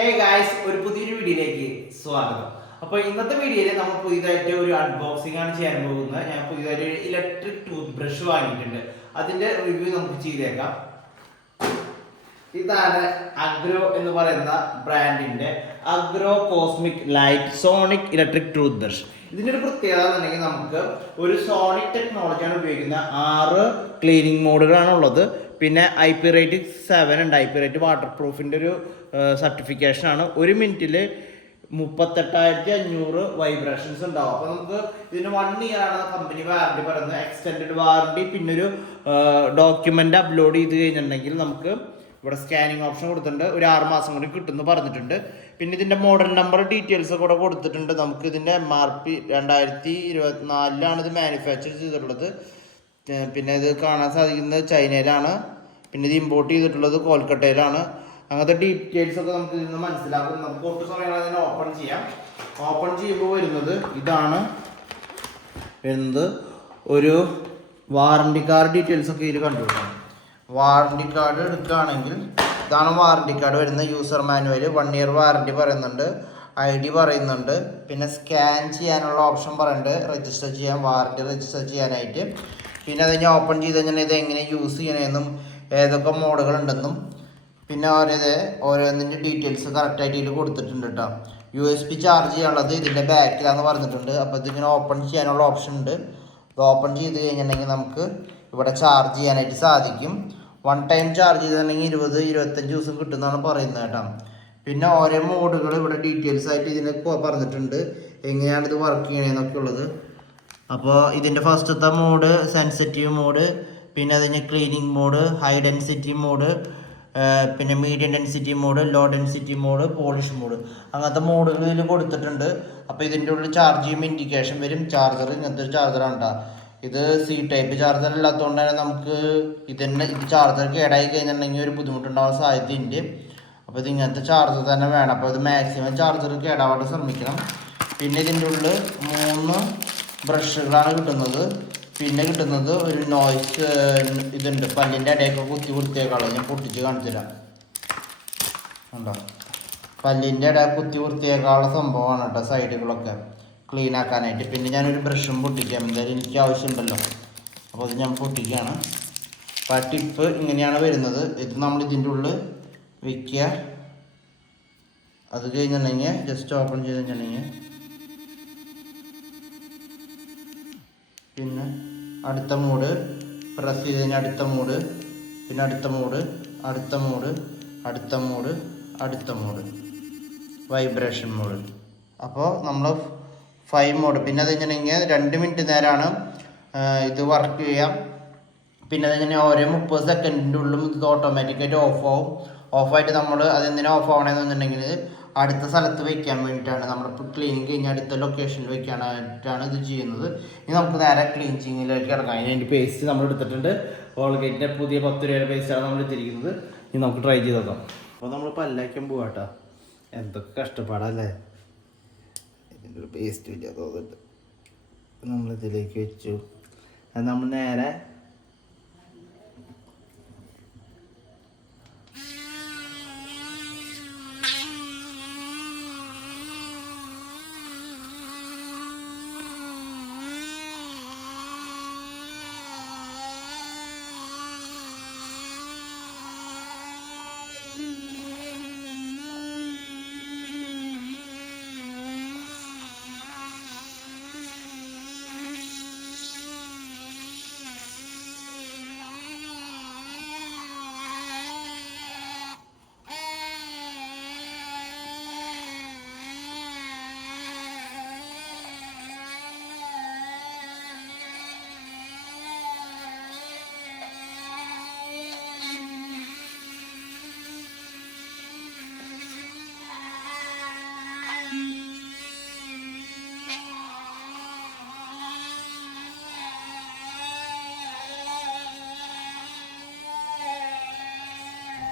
Hey guys, ഒരു പുതിയൊരു വീഡിയോയിലേക്ക് സ്വാഗതം. അപ്പോൾ ഇന്നത്തെ വീഡിയോയിൽ നമ്മൾ പുതിയതായിട്ട് ഒരു അൺബോക്സിംഗ് ആണ് ചെയ്യാൻ പോകുന്നത്. ഞാൻ പുതിയതായിട്ട് ഒരു ഇലക്ട്രിക് ടൂത്ത് ബ്രഷ് വാങ്ങിയിട്ടുണ്ട്. അതിന്റെ റിവ്യൂ നമുക്ക് ചെയ്തേക്കാം. ഇതാണ് അഗ്രോ എന്ന് പറയുന്ന ബ്രാൻഡിന്റെ agro cosmic light sonic electric tooth brush. ഇതിന്റെ ഒരു പ്രത്യേകത എന്നുണ്ടെങ്കിൽ നമുക്ക് ഒരു സോണിക് ടെക്നോളജിയാണ് ഉപയോഗിക്കുന്ന 6 ക്ലീനിങ് മോഡുകളാണ് ഉള്ളത്. പിന്നെ IP റേറ്റ് 7 ഉണ്ട്. IP റേറ്റ് വാട്ടർ പ്രൂഫിൻ്റെ ഒരു സർട്ടിഫിക്കേഷനാണ്. 1 മിനിറ്റിൽ 38,500 വൈബ്രേഷൻസ് ഉണ്ടാവും. അപ്പോൾ നമുക്ക് ഇതിന് 1 ഇയർ ആണ് കമ്പനി വാറണ്ടി പറയുന്നത്, എക്സ്റ്റെൻഡ് വാറണ്ടി. പിന്നെ ഒരു ഡോക്യുമെൻ്റ് അപ്ലോഡ് ചെയ്ത് കഴിഞ്ഞിട്ടുണ്ടെങ്കിൽ നമുക്ക് ഇവിടെ സ്കാനിങ് ഓപ്ഷൻ കൊടുത്തിട്ടുണ്ട്. ഒരു 6 മാസം കൂടി കിട്ടുമെന്ന് പറഞ്ഞിട്ടുണ്ട്. പിന്നെ ഇതിൻ്റെ മോഡൽ നമ്പർ ഡീറ്റെയിൽസ് കൂടെ കൊടുത്തിട്ടുണ്ട്. നമുക്ക് ഇതിൻ്റെ MRP 2024 ഇത് മാനുഫാക്ചർ ചെയ്തിട്ടുള്ളത്. പിന്നെ ഇത് കാണാൻ സാധിക്കുന്നത് ചൈനയിലാണ്. പിന്നെ ഇത് ഇമ്പോർട്ട് ചെയ്തിട്ടുള്ളത് കൊൽക്കട്ടയിലാണ്. അങ്ങനത്തെ ഡീറ്റെയിൽസ് ഒക്കെ നമുക്ക് ഇതിൽ നിന്ന് മനസ്സിലാക്കും. നമുക്ക് ഒട്ടും സമയം അതിനെ ഓപ്പൺ ചെയ്യാം. ഓപ്പൺ ചെയ്യുമ്പോൾ ഇതാണ് വരുന്നത് ഒരു വാറണ്ടി കാർഡ് ഡീറ്റെയിൽസ് ഒക്കെ ഇതിൽ കണ്ടുപിടിക്കാം. വാറണ്ടി കാർഡ് എടുക്കുകയാണെങ്കിൽ ഇതാണ് വാറണ്ടി കാർഡ് വരുന്നത്. യൂസർ മാനുവൽ 1 ഇയർ വാറണ്ടി പറയുന്നുണ്ട്, ID പറയുന്നുണ്ട്. പിന്നെ സ്കാൻ ചെയ്യാനുള്ള ഓപ്ഷൻ പറയുന്നുണ്ട്, രജിസ്റ്റർ ചെയ്യാൻ, വാറണ്ടി രജിസ്റ്റർ ചെയ്യാനായിട്ട്. പിന്നെ അത് ഞാൻ ഓപ്പൺ ചെയ്ത് കഴിഞ്ഞാൽ ഇത് എങ്ങനെ യൂസ് ചെയ്യണമെന്നും ഏതൊക്കെ മോഡുകളുണ്ടെന്നും പിന്നെ ഓരോന്നിൻ്റെ ഡീറ്റെയിൽസ് കറക്റ്റായിട്ട് ഇതിൽ കൊടുത്തിട്ടുണ്ട് കേട്ടോ. USB ചാർജ് ചെയ്യാനുള്ളത് ഇതിൻ്റെ ബാക്കിലാണെന്ന് പറഞ്ഞിട്ടുണ്ട്. അപ്പോൾ ഇതിങ്ങനെ ഓപ്പൺ ചെയ്യാനുള്ള ഓപ്ഷൻ ഉണ്ട്. ഇത് ഓപ്പൺ ചെയ്ത് കഴിഞ്ഞിട്ടുണ്ടെങ്കിൽ നമുക്ക് ഇവിടെ ചാർജ് ചെയ്യാനായിട്ട് സാധിക്കും. 1 ടൈം ചാർജ് ചെയ്തിട്ടുണ്ടെങ്കിൽ 20-25 ദിവസം കിട്ടുമെന്നാണ് പറയുന്നത് കേട്ടോ. പിന്നെ ഓരോ മോഡുകൾ ഇവിടെ ഡീറ്റെയിൽസ് ആയിട്ട് ഇതിനെ പറഞ്ഞിട്ടുണ്ട്, എങ്ങനെയാണ് ഇത് വർക്ക് ചെയ്യണമെന്നൊക്കെ ഉള്ളത്. അപ്പോൾ ഇതിൻ്റെ ഫസ്റ്റത്തെ മോഡ് സെൻസിറ്റീവ് മോഡ്, പിന്നെ അതിന് cleaning mode, high density mode, പിന്നെ medium density mode, low density mode, polish mode, അങ്ങനത്തെ മോഡുകൾ ഇതിൽ കൊടുത്തിട്ടുണ്ട്. അപ്പോൾ ഇതിൻ്റെ ഉള്ളിൽ ചാർജ് ചെയ്യുമ്പോൾ ഇൻഡിക്കേഷൻ വരും. ചാർജർ ഇങ്ങനത്തെ ഒരു ചാർജറാണ് കേട്ടോ. ഇത് C ടൈപ്പ് ചാർജർ അല്ലാത്തതുകൊണ്ട് തന്നെ നമുക്ക് ഇത് ചാർജർ കേടായി കഴിഞ്ഞിട്ടുണ്ടെങ്കിൽ ഒരു ബുദ്ധിമുട്ടുണ്ടാവാൻ സാധ്യതയുണ്ട്. അപ്പോൾ ഇത് ഇങ്ങനത്തെ ചാർജർ തന്നെ വേണം. അപ്പോൾ ഇത് മാക്സിമം ചാർജർ കേടാവാതെ ശ്രമിക്കണം. പിന്നെ ഇതിൻ്റെ ഉള്ളിൽ 3 ബ്രഷുകളാണ് കിട്ടുന്നത്. പിന്നെ കിട്ടുന്നത് ഒരു നോയ്സ് ഇതുണ്ട്, പല്ലിൻ്റെ ഇടയൊക്കെ കുത്തി വൃത്തിയാക്കാനുള്ളത്. ഞാൻ പൊട്ടിച്ച് കാണിച്ചു തരാം. ഉണ്ടോ, പല്ലിൻ്റെ ഇട കുത്തി വൃത്തിയാക്കാനുള്ള സംഭവമാണ് കേട്ടോ, സൈഡുകളൊക്കെ ക്ലീൻ ആക്കാനായിട്ട്. പിന്നെ ഞാനൊരു ബ്രഷും പൊട്ടിക്കാം, എന്തായാലും എനിക്ക് ആവശ്യമുണ്ടല്ലോ. അപ്പോൾ അത് ഞാൻ പൊട്ടിക്കുകയാണ്. അപ്പോൾ ആ ടിപ്പ് ഇങ്ങനെയാണ് വരുന്നത്. ഇത് നമ്മൾ ഇതിൻ്റെ ഉള്ളിൽ വയ്ക്കുക. അത് കഴിഞ്ഞിട്ടുണ്ടെങ്കിൽ ജസ്റ്റ് ഓപ്പൺ ചെയ്ത് കഴിഞ്ഞിട്ടുണ്ടെങ്കിൽ പിന്നെ അടുത്ത മോഡ് പ്രസ് ചെയ്ത് കഴിഞ്ഞാൽ അടുത്ത മോഡ്, പിന്നെ അടുത്ത മോഡ്, അടുത്ത മോഡ്, അടുത്ത മോഡ്, അടുത്ത മോഡ്, വൈബ്രേഷൻ മോഡ്. അപ്പോൾ നമ്മൾ 5 മോഡ്. പിന്നെ അത് കഴിഞ്ഞിട്ടുണ്ടെങ്കിൽ 2 മിനിറ്റ് നേരമാണ് ഇത് വർക്ക് ചെയ്യാം. പിന്നെ അതിങ്ങനെ ഓരോ 30 സെക്കൻഡിൻ്റെ ഉള്ളിലും ഇത് ഓട്ടോമാറ്റിക്കായിട്ട് ഓഫാവും. ഓഫായിട്ട് നമ്മൾ അതെന്തിനാണ് ഓഫ് ആവണമെന്ന് വെച്ചിട്ടുണ്ടെങ്കിൽ അടുത്ത സ്ഥലത്ത് വയ്ക്കാൻ വേണ്ടിയിട്ടാണ്. നമ്മളിപ്പോൾ ക്ലീനിങ് കഴിഞ്ഞാൽ അടുത്ത ലൊക്കേഷനിൽ വയ്ക്കാനായിട്ടാണ് ഇത് ചെയ്യുന്നത്. ഇനി നമുക്ക് നേരെ ക്ലീനിങ്ങിലേക്ക് കിടക്കാം. അതിൻ്റെ പേസ്റ്റ് നമ്മൾ എടുത്തിട്ടുണ്ട്. കോൾഗേറ്റിൻ്റെ പുതിയ 10 രൂപയുടെ പേസ്റ്റാണ് നമ്മൾ എടുത്തിരിക്കുന്നത്. ഇനി നമുക്ക് ട്രൈ ചെയ്ത് നോക്കാം. അപ്പോൾ നമ്മൾ പല്ലാക്കാൻ പോവാട്ടോ. എന്തൊക്കെ കഷ്ടപ്പാടല്ലേ. ഇതിൻ്റെ ഒരു പേസ്റ്റ് ഇല്ല, തോന്നിട്ട് നമ്മളിതിലേക്ക് വെച്ചു. അത് നമ്മൾ നേരെ